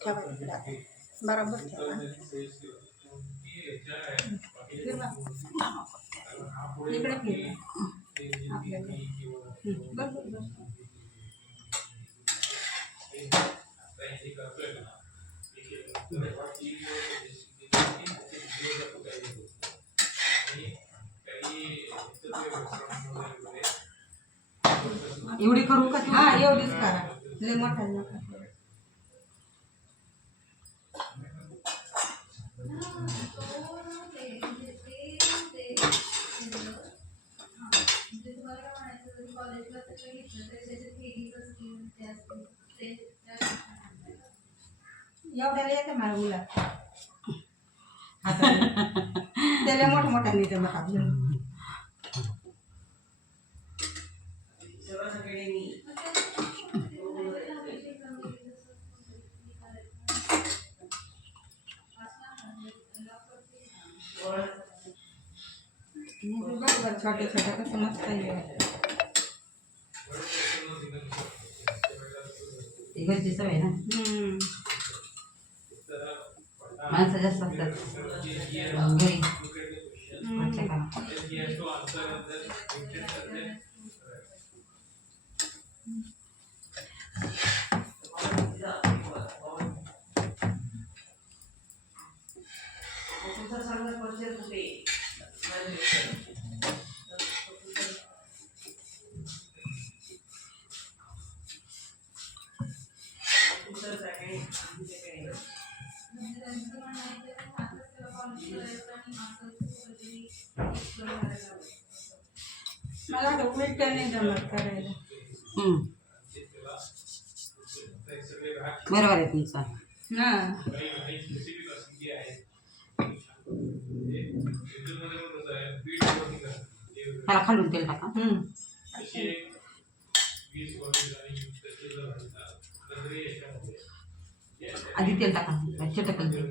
ठेवायचं आता बरोबर ठेवा. इकडे फिरवा आपल्याला बरोबर एवढी करू का? हा एवढीच करा, लय मोठा नका. एवढ्याला येते मला गुलाब त्याला मोठा मोठा नेते मग आपल्याला. बरोबर छोटे छोटे कसं मस्त आहे. घरची सवय ना, माणसं जास्त असतात घरी. मला तर उलट नाही जमत करायला. बरोबर आहे तुमचा. हा त्याला खालून तेल टाका. आधी तेल टाका, चिटकल तेल.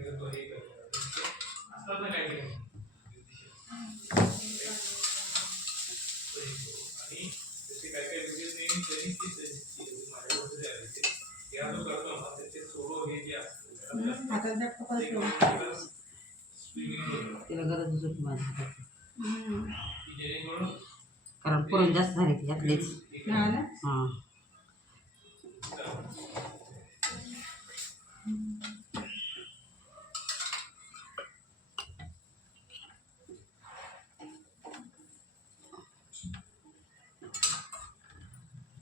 आता झटका पडतो. तिला गरजच होती माझ्या हाताची, कारण पुरण जास्त झाले त्यातलेच. हा ना. हां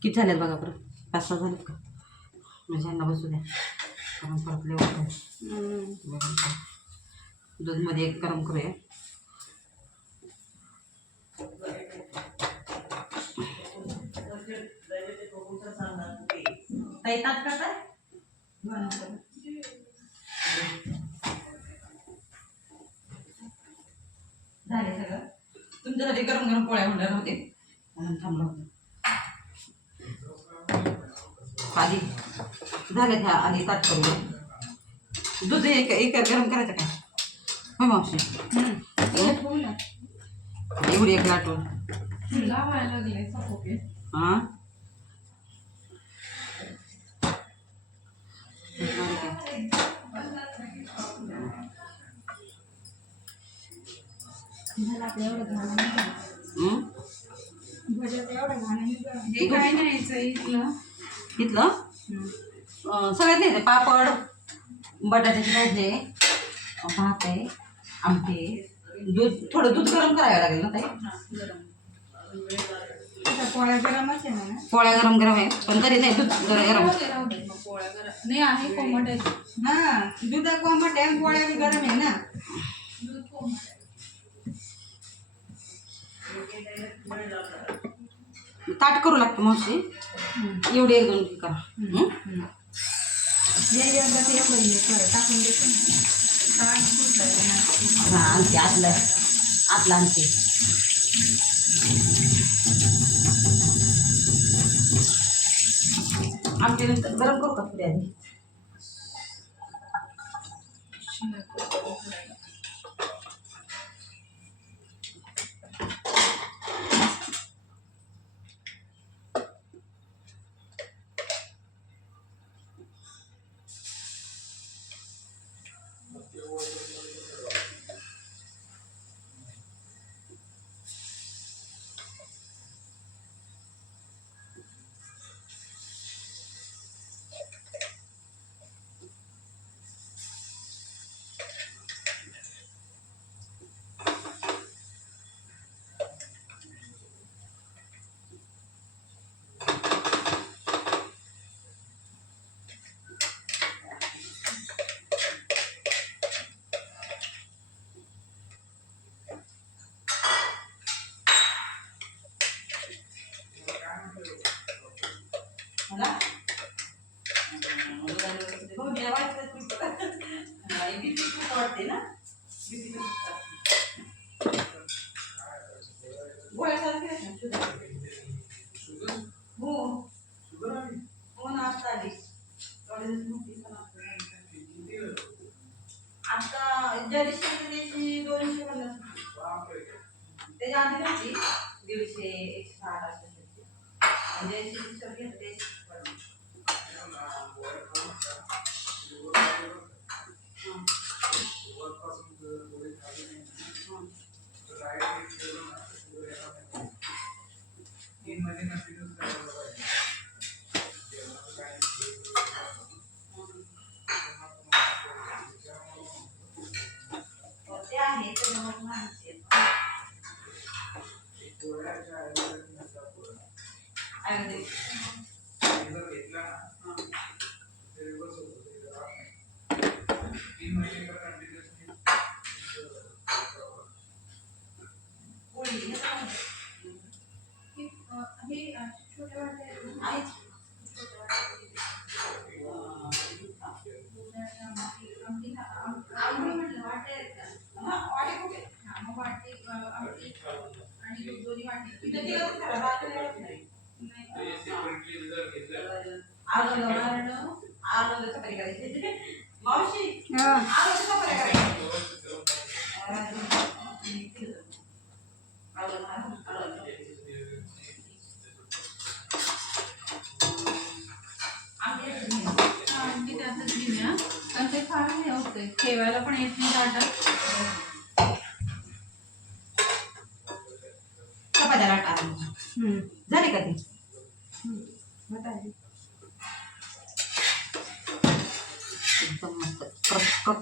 किती झालेत बघा बरं, 5-6 झालेत का? म्हणजे ह्यांना बसू द्या, कारण परत लय होतं. दूधमध्ये एक गरम करूया. ताई ताट करताय? झाले सगळं तुमच्यासाठी गरम गरम पोळ्या म्हणणार होते म्हणून थांबलो होतो. आधी झाले ह्या आधी ताट करू. दूध एक गरम करायचं काय? हो मावशी, एवढी एक लाटून. हां हे काय न्यायचं इथलं? इथलं सगळ्यात नाही, पापड, बटाट्याची भाजी, भात आहे, आमटी, दूध. थोडं दूध गरम करायला लागेल ना ताई? पोळ्या गरमच आहे ना. पोळ्या गरम गरम आहे, पण तरी नाही दूध गरम. पोळ्या गरम नाही आहे, कोमट आहे. हा दूध कोमट आहे, पोळ्या गरम आहे ना. दूध कोमट आहे. ताट करू लागतं मावशी, एवढी 1-2 करा. टाकून देतो. हां आणते, आतलं आणते. आमटी नंतर गरम करू का पुढे आधी? भीती खूप वाटते ना गोळ्या चालू केल्यात ना शुगर हो हो ना आता आली आता ज्या दिवशी 250 त्याच्या आधी नव्हती 150 160 असं म्हणजे ते फार हे होतंय ठेवायला पण येत नाही ताटात चपात्या लाटा झाले का ते एकदम मस्त कप कप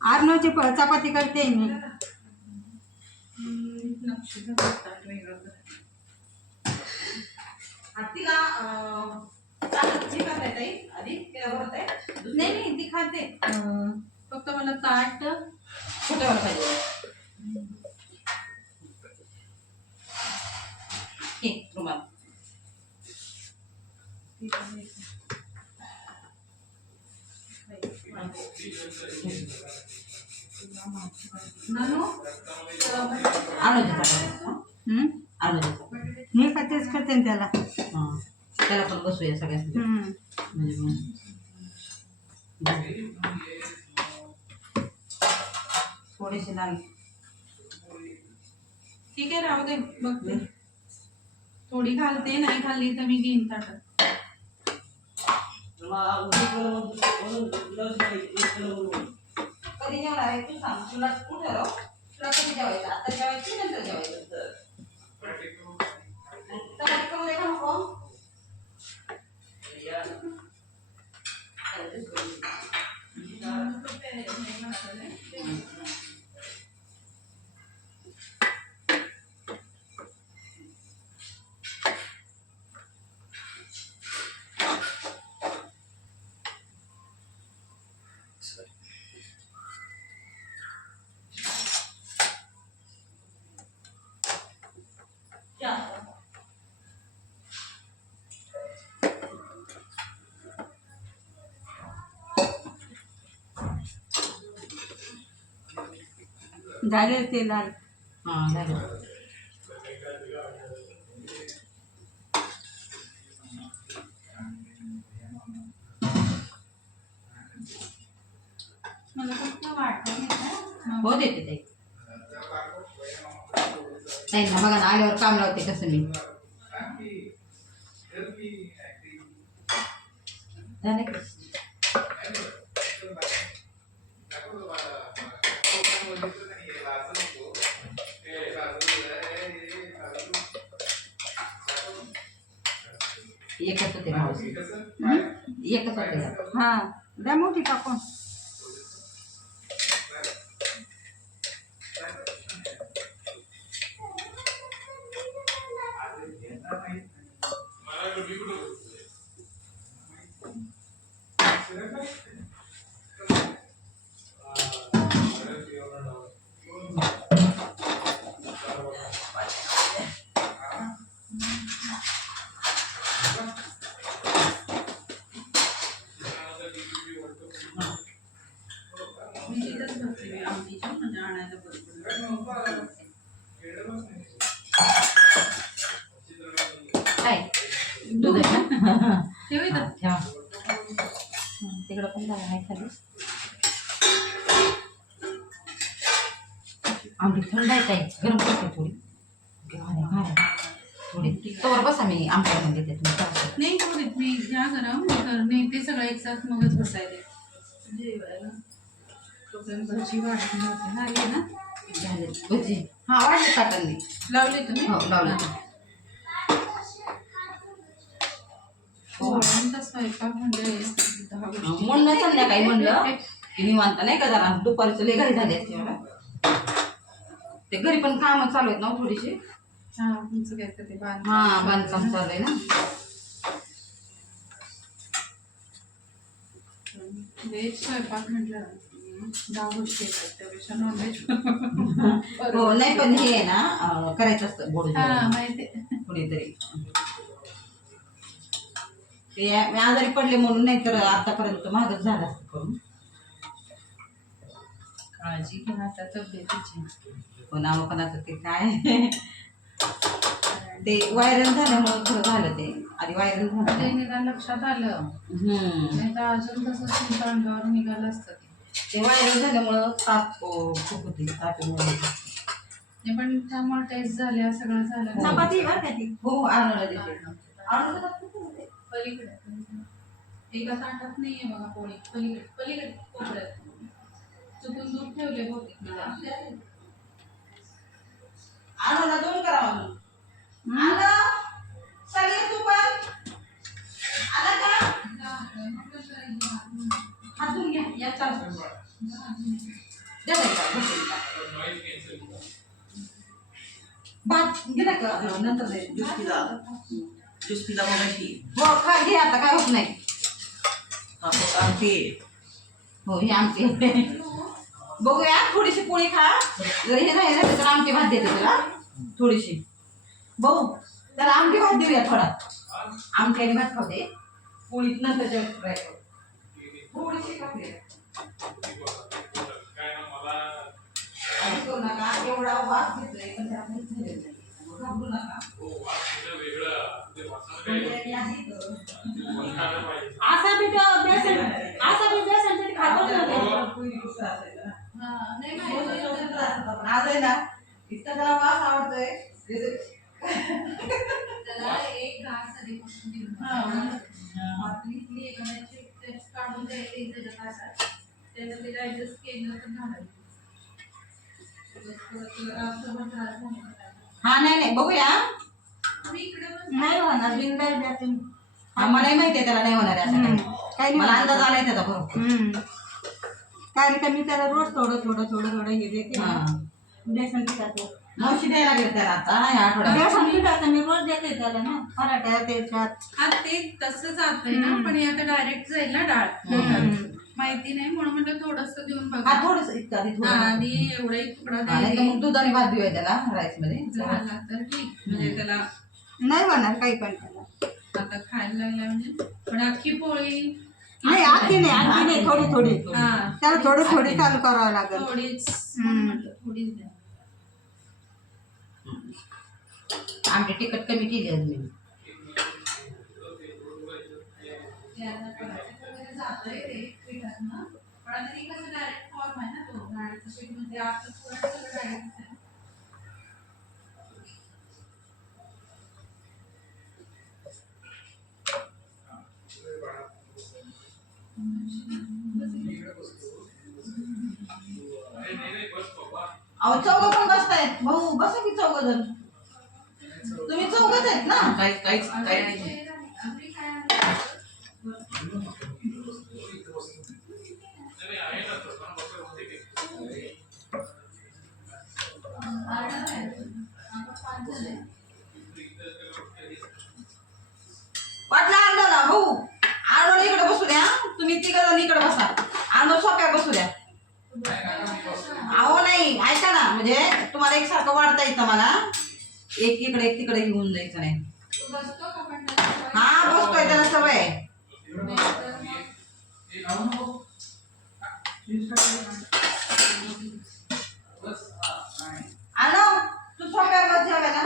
आर्नवची चपाती करते मी तिला आधी नाही ती खाते फक्त मला ताट छोट्यावर पाहिजे रुमाल मी तेच करते त्याला त्याला पण बसूया सगळ्यांना म्हणजे थोडीशी लागली ठीक आहे राहू दे बघते थोडी घालते नाही खाल्ली तर मी घेईन ताटात कधी जेवणार आहे तू सांग तुला तू ठरव तुला कधी जेवायचं आता जेवायचं नंतर जेवायचं करू दे का नको झाले ते लाल झालं मला फक्त वाटतं हो देते ताई. ताई ना बघा ना आल्यावर काम लावते कसं मी. झालं का? एकच होते मावशी. एकच होते. हा द्या मोठी टाकून. काय दूध आहे ना? ठेव इथं. ठेवा. तिकडं पण जागा आहे खाली. आमटी थंड आहे ताई, गरम करते थोडी. थोडी तोवर बसा मी आमच्यामध्ये देते तुम्ही चालतं. नाही थोडीत मी घ्या गरम नाही ते सगळं एक साथ मगच बसायला जेवायला. तोपर्यंत भजी वाढत नव्हती ना आली ना. झाले भजी. हा वाढले टाकांनी. लावली तुम्ही? हो लावले. पोळ्यांचा स्वयंपाक म्हणजे 10 गोष्टी. म्हणलं संध्याकाळी म्हणलं की निवांत नाही का जरा दुपारचं लय घाई झाली असते मला. ते घरी पण कामं चालू आहेत ना थोडीशी. हा तुमचं काय ते बांधकाम चालू आहे ना. व्हेज स्वयंपाक म्हटलं 10 गोष्टी येतात त्यापेक्षा नॉनव्हेज. हो नाही पण हे आहे ना करायचं असतं गोड हा जेवण. माहिती. कुणीतरी ते मी आजारी पडले म्हणून नाही तर आतापर्यंत महागच झालं असतं करून. काळजी घ्या आता तब्येतीची. पण आता ते काय ते व्हायरल झाल्यामुळे खरं झालं ते. आधी व्हायरल ते झालं. निदान लक्षात आलं नाही तर अजून तसं तुमच्या अंगावर निघालं असतं ते व्हायरल झाल्यामुळं ताप खूप होती. तापामुळे ते पण त्यामुळे टेस्ट झाल्या सगळं झालं. चपाती बरं का ती. हो आणलं देते. आणलं पलीकडे एका ताटात नाहीये बघा पोळी. पलीकडे पलीकडे कोपऱ्यात चुकून दूध ठेवले बहुतेक मला. आणलं 2 करा म्हणून. आलं सगळे तू पण आला का हातून घ्या या चालतं. भात घे ना का नंतर दे. ज्यूस पिला मगाशी. हो खा घे आता काय होत नाही. आमटी. हो ही आमटी. बघूया थोडीशी पोळी खा. जर हे नाही झालं तर आमटी भात देते तुला थोडीशी. बघू तर आमटी भात देऊया थोडा. आमटी आणि भात खाऊ दे. पोळीत नंतर जेवण ट्राय करू. थोडीशी खाते. करू नका एवढा वास घेतोय पण त्याला काहीच झालेलं नाही. घाबरू नका. असा पीठ बेसन पीठ खातोच ना नाही आज आहे ना इतका त्याला वास आवडतोय. त्याला एक घास आधीपासून देऊन आपली एखाद्याची टेस्ट काढून द्यायची त्याच्या तासात त्याचं ते डायजेस्ट केलं तर घालायचं. हा नाही बघूया. नाही होणार बिनबाई द्या तुम्ही. मलाही माहिती आहे त्याला नाही होणार आहे असं काही. मला अंदाज आलाय त्याचा बरोबर. कारण का मी त्याला रोज थोडं हे देते हा बेसन पिठाचं. मावशी द्यायला लागेल त्याला आता ह्या आठवड्यात. बेसन पिठाचं मी रोज देते त्याला ना पराठ्या त्याच्यात. हा ते तसं जातंय ना पण हे आता डायरेक्ट जाईल ना डाळ माहिती नाही म्हणून म्हटलं थोडस देऊन बघा. हा थोडस इतकं आधी थोडं. आणि एवढा एक तुकडा नाही तर मग दुधाने भात देऊया त्याला राईस मध्ये. झाला तर ठीक म्हणजे त्याला नाही होणार काही पण त्याला. आता खायला लागला म्हणजे पण अख्खी पोळी नाही आखी नाही थोडी हा त्याला थोडी चालू करावं लागेल. थोडीच म्हटलं थोडीच द्या. आमची तिखट कमी केली आज मी. जातंय ते पिठातनं पण तरी कसं डायरेक्ट फॉर्म आहे ना तो डायरेक्ट शीट मध्ये आपलं पुरण सगळं डायरेक्ट आहे. अहो चौघ पण बसतायत भाऊ, बसा की चौघ जण. तुम्ही चौघच आहेत ना? काहीच काही नाही. आम्ही काय आणलं? आडनाव आहे. आपण 5 जण आहे. वाटलं आंडोला भाऊ, आंडोला इकडे बसू द्या, तुम्ही तिघ जण इकडे बसा. आंडो सोप्या बसू द्या. अहो नाही, ऐका ना, म्हणजे तुम्हाला एकसारखं वाढता येतं मला. एक इकडे एक तिकडे घेऊन जायचं नाही. तू बसतो का पण त्याला हा बसतोय, त्याला सवय आहे. आलो तू सोप्या बस जेवायला.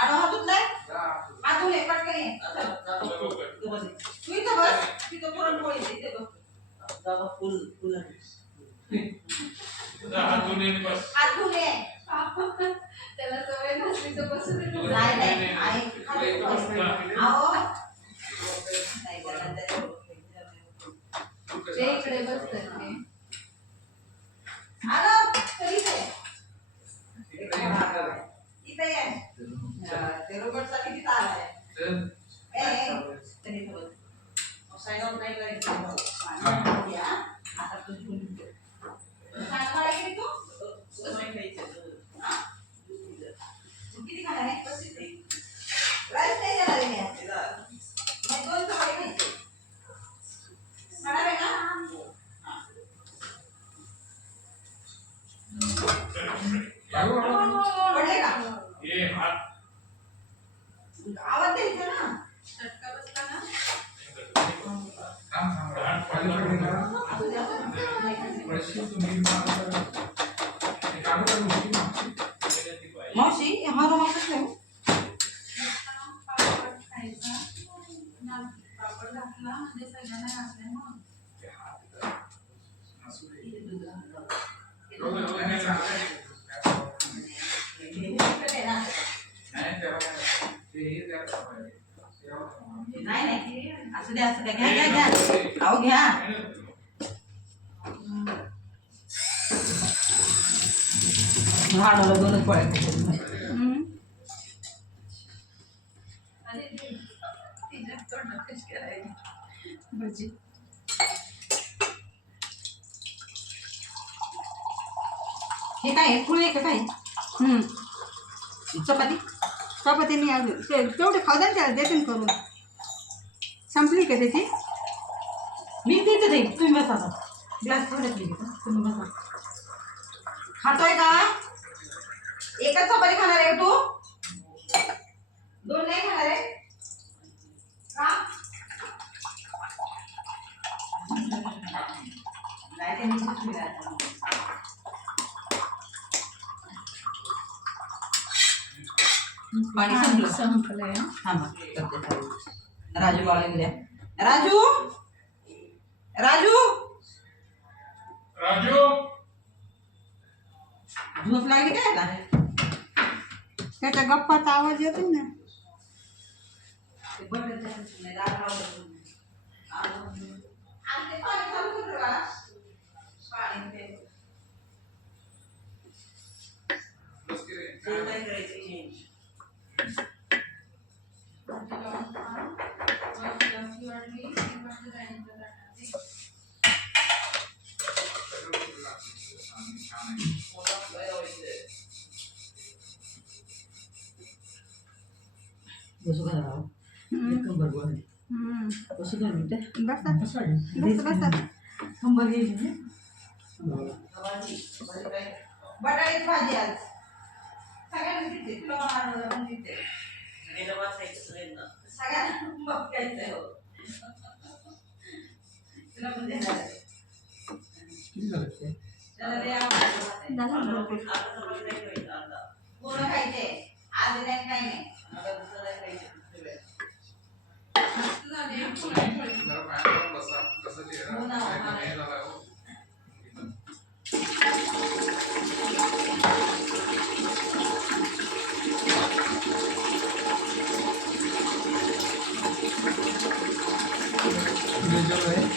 आडो हातून नाही, हातून ये, पटकन ये. तू इथं बस, तिथं पुरणपोळी आहे, इथे बस. फुल हातून ये. त्याला सवय नसली तर बसू दे. नाही नाही, हातून बस. अहो नाही त्याला ते इकडे बसतात ते. आलो तर इथे ये. इथे ये. ते रोबोटचा किती ताल आहे. तरी थोडं साईड ऑफ नाही करायचं. आता तुझी सांगा किती तू किती खाणार आहे? राईस नाही देणार आहे मी. 2 चपाती खायची. खाणार आहे ना? पडले का? आवाज द्यायचा ना. चटका बसला ना. असू द्या. मावशी हा रुमाल कसला आहे? पापड खायचा. पापड घातला म्हणजे सगळ्यांना घातलंय मग. नाही नाही असू द्या असू द्या. घ्या घ्या घ्या. अहो घ्या. हाडोला 2च पोळ्या खायच्या. आणि तिच्या तोंडात कशी करायची भजी. हे काय आहे? फुल आहे का काय? चपाती चपाती नाही अजून तेवढे खाऊ द्या ना त्याला, देते ना करून. संपली का त्याची? मी देते ते. तुम्ही बसा आता. ग्लास थोडं घेते का? तुम्ही बसा. खातोय का? एकच चपाती खाणार आहे तू? 2 नाही खाणार आहे का? नाही ते मी सुचविलं आता. पाणी संपलंय. थांबा करते चालू. राजू कॉलिंग द्या. राजू राजू झोप लागली काय आता? त्याच्या गप्पाचा आवाज येतो ना. बसू घरा कंबर गोळ बसू 2 मिनिटं. बसा बसा बसा. कंबर गेली. बटाट्याची भाजी आज सगळ्यांना देते. तुला पण देते. सगळ्यांना मग घ्यायचंय हो. तुला पण देणार आहे. किती झालं ते? त्याला लय आवडतं. झालं ना भरपूर. आता चपाती नाही करायचं आता. पूर्ण खायचे आज नाही काही नाही. आता दुसरं नाही खायचं. मस्त झाले पुरण पोळी. जरा बाहेर जाऊन बसा. कसं ते हो ना, हो ना. हे झालं हो. हे जेवढं आहे